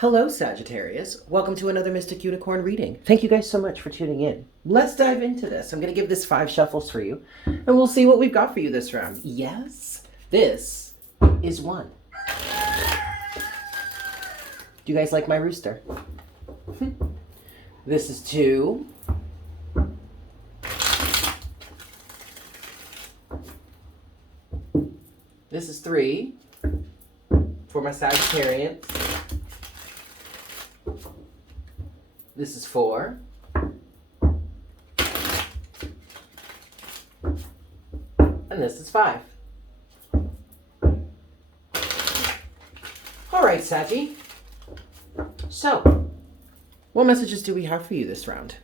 Hello, Sagittarius. Welcome to another Mystic Unicorn reading. Thank you guys so much for tuning in. Let's dive into this. I'm going to give this 5 shuffles for you, and we'll see what we've got for you this round. Yes, this is 1. Do you guys like my rooster? This is 2. This is 3 for my Sagittarians. This is 4. And this is 5. All right, Saggy. So, what messages do we have for you this round?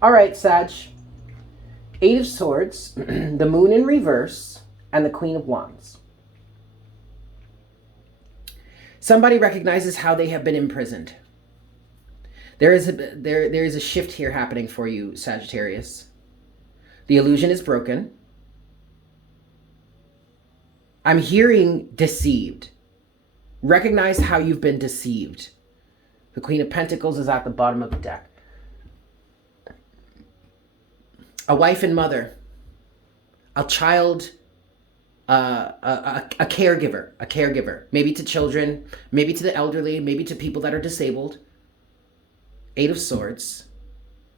All right, Sag. 8 of Swords, the Moon in reverse, and the Queen of Wands. Somebody recognizes how they have been imprisoned. There is a shift here happening for you, Sagittarius. The illusion is broken. I'm hearing deceived. Recognize how you've been deceived. The Queen of Pentacles is at the bottom of the deck. A wife and mother, a child, a caregiver, maybe to children, maybe to the elderly, maybe to people that are disabled. 8 of Swords,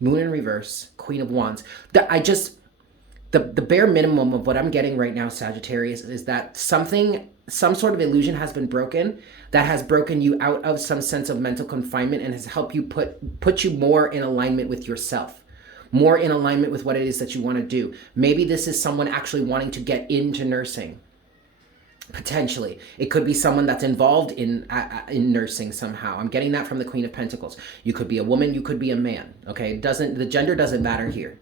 Moon in reverse, Queen of Wands. The bare minimum of what I'm getting right now, Sagittarius, is that some sort of illusion has been broken that has broken you out of some sense of mental confinement and has helped you put you more in alignment with yourself. More in alignment with what it is that you want to do. Maybe this is someone actually wanting to get into nursing. Potentially. It could be someone that's involved in nursing somehow. I'm getting that from the Queen of Pentacles. You could be a woman, you could be a man. Okay? The gender doesn't matter here.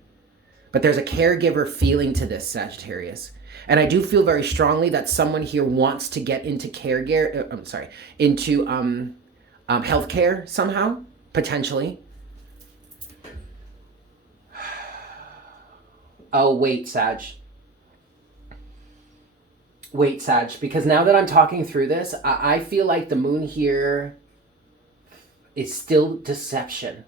But there's a caregiver feeling to this, Sagittarius. And I do feel very strongly that someone here wants to get into healthcare somehow, potentially. Oh, wait, Sag. Wait, Sag, because now that I'm talking through this, I feel like the moon here is still deception.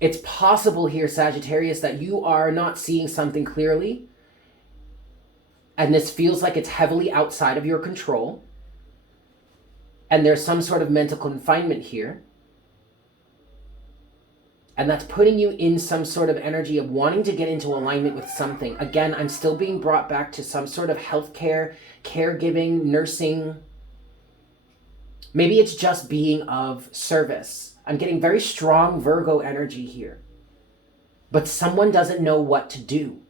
It's possible here, Sagittarius, that you are not seeing something clearly, and this feels like it's heavily outside of your control, and there's some sort of mental confinement here. And that's putting you in some sort of energy of wanting to get into alignment with something. Again, I'm still being brought back to some sort of healthcare, caregiving, nursing. Maybe it's just being of service. I'm getting very strong Virgo energy here. But someone doesn't know what to do.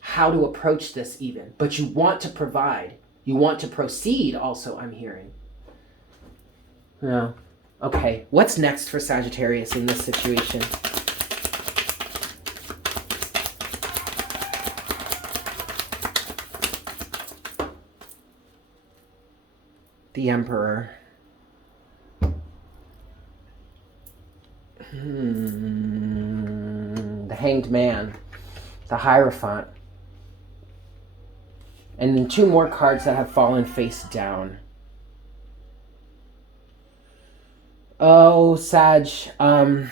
How to approach this even. But you want to provide. You want to proceed also, I'm hearing. Yeah. Okay, what's next for Sagittarius in this situation? The Emperor. The Hanged Man. The Hierophant. And then 2 more cards that have fallen face down. Oh, Sag, I'm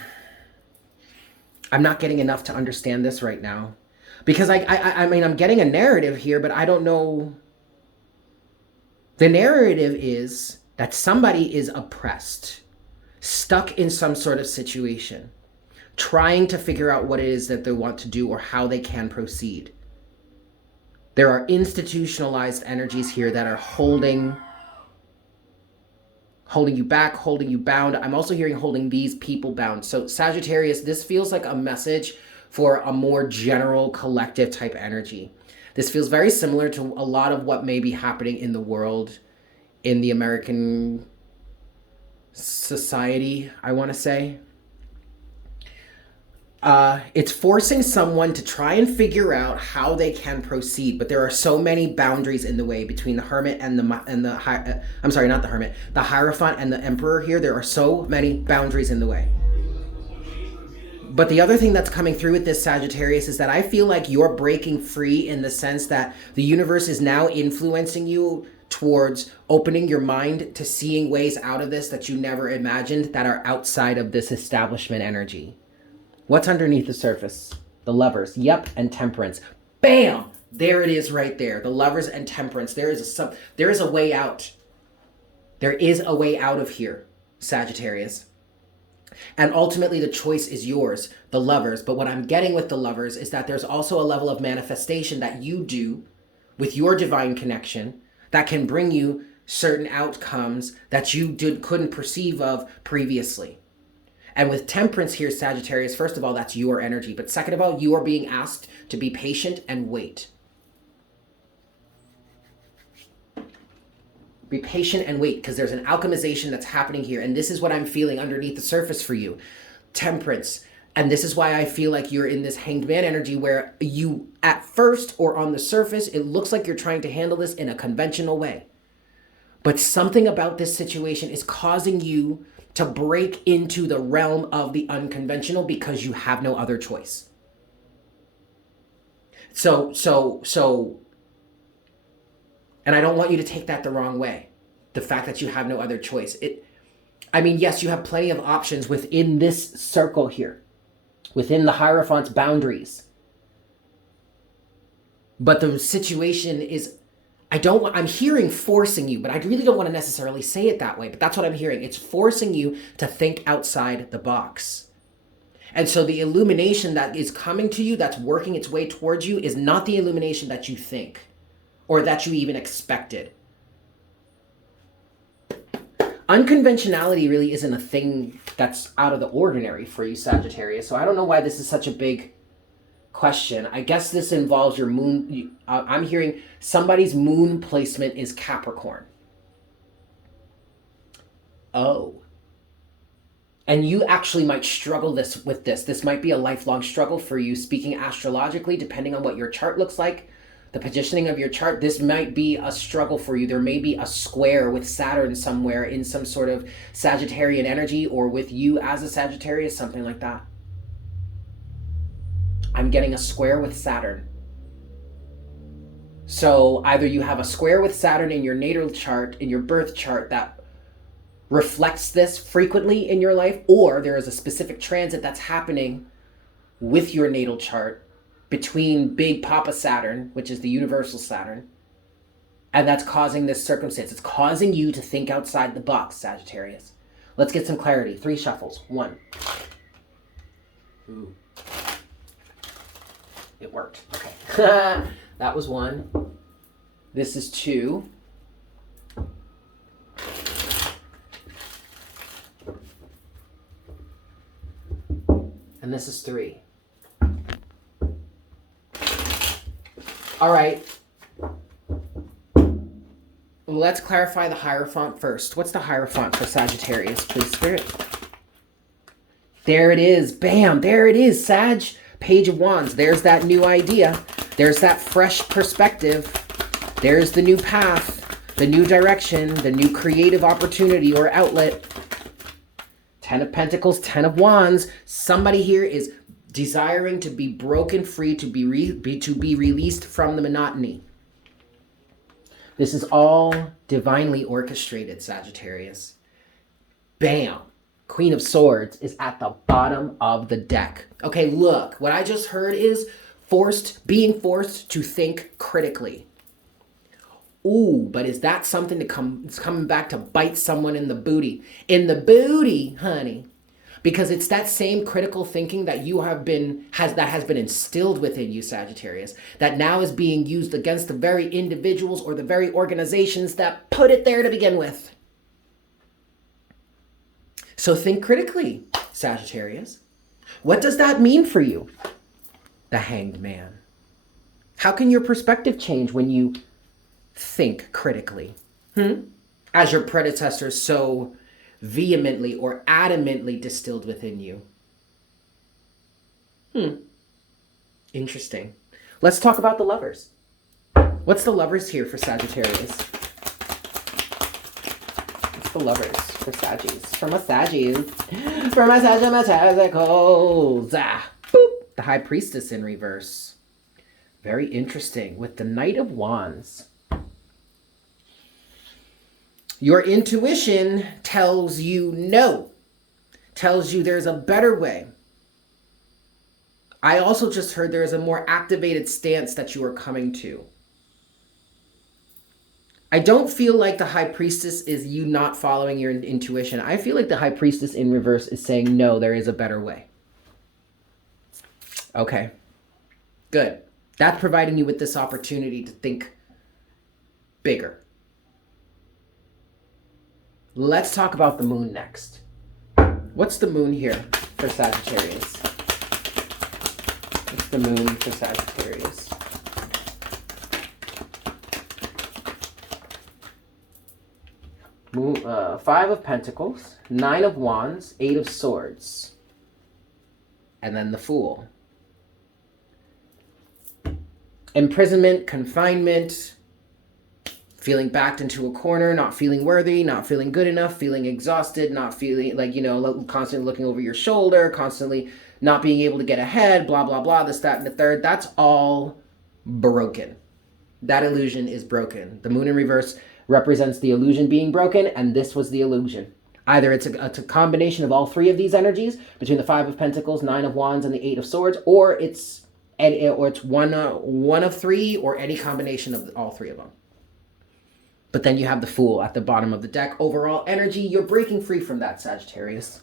not getting enough to understand this right now. Because I mean, I'm getting a narrative here, but I don't know. The narrative is that somebody is oppressed, stuck in some sort of situation, trying to figure out what it is that they want to do or how they can proceed. There are institutionalized energies here that are holding you back, holding you bound. I'm also hearing holding these people bound. So Sagittarius, this feels like a message for a more general collective type energy. This feels very similar to a lot of what may be happening in the world, in the American society, I want to say. It's forcing someone to try and figure out how they can proceed, but there are so many boundaries in the way between the Hermit and I'm sorry, not the Hermit, the Hierophant and the Emperor here. There are so many boundaries in the way. But the other thing that's coming through with this, Sagittarius, is that I feel like you're breaking free in the sense that the universe is now influencing you towards opening your mind to seeing ways out of this that you never imagined that are outside of this establishment energy. What's underneath the surface? The Lovers. Yep, and Temperance. Bam! There it is right there. The Lovers and Temperance. There is a way out. There is a way out of here, Sagittarius. And ultimately the choice is yours, the Lovers. But what I'm getting with the Lovers is that there's also a level of manifestation that you do with your divine connection that can bring you certain outcomes that you couldn't perceive of previously. And with Temperance here, Sagittarius, first of all, that's your energy. But second of all, you are being asked to be patient and wait. Be patient and wait, because there's an alchemization that's happening here. And this is what I'm feeling underneath the surface for you. Temperance. And this is why I feel like you're in this Hanged Man energy where you, at first or on the surface, it looks like you're trying to handle this in a conventional way. But something about this situation is causing you to break into the realm of the unconventional because you have no other choice. So, and I don't want you to take that the wrong way. The fact that you have no other choice. Yes, you have plenty of options within this circle here, within the Hierophant's boundaries. But the situation is, I'm hearing forcing you, but I really don't want to necessarily say it that way, but that's what I'm hearing. It's forcing you to think outside the box. And so the illumination that is coming to you, that's working its way towards you, is not the illumination that you think or that you even expected. Unconventionality really isn't a thing that's out of the ordinary for you, Sagittarius. So I don't know why this is such a big question. I guess this involves your moon. I'm hearing somebody's moon placement is Capricorn. Oh. And you actually might struggle with this. This might be a lifelong struggle for you, speaking astrologically, depending on what your chart looks like. The positioning of your chart, this might be a struggle for you. There may be a square with Saturn somewhere in some sort of Sagittarian energy, or with you as a Sagittarius, something like that. I'm getting a square with Saturn. So either you have a square with Saturn in your natal chart, in your birth chart, that reflects this frequently in your life, or there is a specific transit that's happening with your natal chart between Big Papa Saturn, which is the universal Saturn, and that's causing this circumstance. It's causing you to think outside the box, Sagittarius. Let's get some clarity. 3 shuffles. 1. Ooh. It worked. Okay. That was 1. This is 2. And this is 3. All right. Let's clarify the Hierophant first. What's the Hierophant for Sagittarius, please, Spirit? There it is. Bam. There it is, Sag. Page of Wands. There's that new idea. There's that fresh perspective. There's the new path, the new direction, the new creative opportunity or outlet. 10 of Pentacles, 10 of Wands. Somebody here is desiring to be broken free, to be released from the monotony. This is all divinely orchestrated, Sagittarius. Bam. Queen of Swords is at the bottom of the deck. Okay, look, what I just heard is being forced to think critically. Ooh, but is that something it's coming back to bite someone in the booty? In the booty, honey. Because it's that same critical thinking that has been instilled within you, Sagittarius, that now is being used against the very individuals or the very organizations that put it there to begin with. So think critically, Sagittarius. What does that mean for you? The Hanged Man. How can your perspective change when you think critically? As your predecessors so vehemently or adamantly distilled within you. Interesting. Let's talk about the lovers. What's the lovers here for Sagittarius? What's the lovers for Saggies? For my Saggies. For my Sagittarius. Ah, boop. The High Priestess in reverse. Very interesting. With the Knight of Wands. Your intuition tells you no. Tells you there's a better way. I also just heard there's a more activated stance that you are coming to. I don't feel like the High Priestess is you not following your intuition. I feel like the High Priestess in reverse is saying, no, there is a better way. Okay, good. That's providing you with this opportunity to think bigger. Let's talk about the moon next. What's the moon here for Sagittarius? What's the moon for Sagittarius? Moon, 5 of Pentacles, 9 of Wands, 8 of Swords, and then the Fool. Imprisonment, confinement, feeling backed into a corner, not feeling worthy, not feeling good enough, feeling exhausted, not feeling like, constantly looking over your shoulder, constantly not being able to get ahead, blah, blah, blah, this, that, and the third. That's all broken. That illusion is broken. The moon in reverse represents the illusion being broken, and this was the illusion. Either it's a combination of all three of these energies, between the 5 of Pentacles, 9 of Wands, and the 8 of Swords, or it's one of three, or any combination of all three of them. But then you have the Fool at the bottom of the deck. Overall energy, you're breaking free from that, Sagittarius.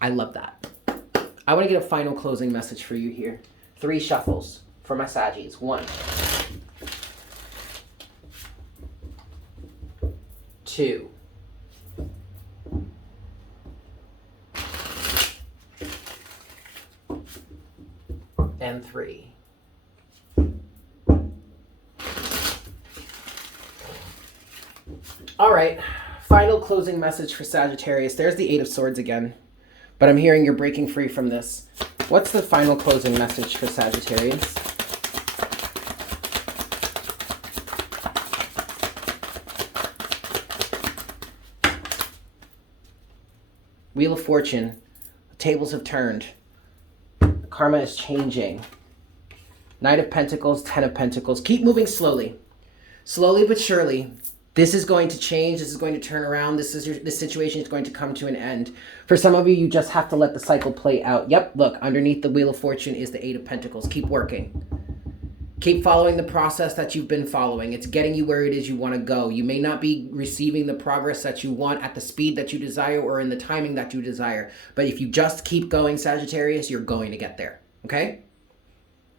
I love that. I want to get a final closing message for you here. 3 shuffles for my Saggies. 1, 2, and 3. All right, final closing message for Sagittarius. There's the 8 of Swords again, but I'm hearing you're breaking free from this. What's the final closing message for Sagittarius? Wheel of Fortune. The tables have turned. Karma is changing. Knight of Pentacles, 10 of Pentacles. Keep moving slowly. Slowly but surely. This is going to change. This is going to turn around. This situation is going to come to an end. For some of you, you just have to let the cycle play out. Yep, look, underneath the Wheel of Fortune is the 8 of Pentacles. Keep working. Keep following the process that you've been following. It's getting you where it is you want to go. You may not be receiving the progress that you want at the speed that you desire or in the timing that you desire. But if you just keep going, Sagittarius, you're going to get there. Okay?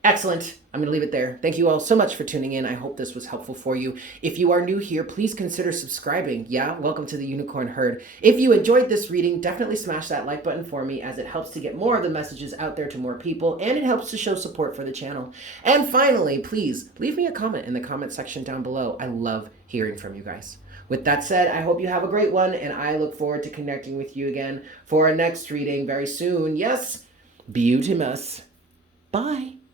Excellent. I'm going to leave it there. Thank you all so much for tuning in. I hope this was helpful for you. If you are new here, please consider subscribing. Yeah, welcome to the Unicorn Herd. If you enjoyed this reading, definitely smash that like button for me, as it helps to get more of the messages out there to more people, and it helps to show support for the channel. And finally, please leave me a comment in the comment section down below. I love hearing from you guys. With that said, I hope you have a great one, and I look forward to connecting with you again for our next reading very soon. Yes, Beautimus. Bye.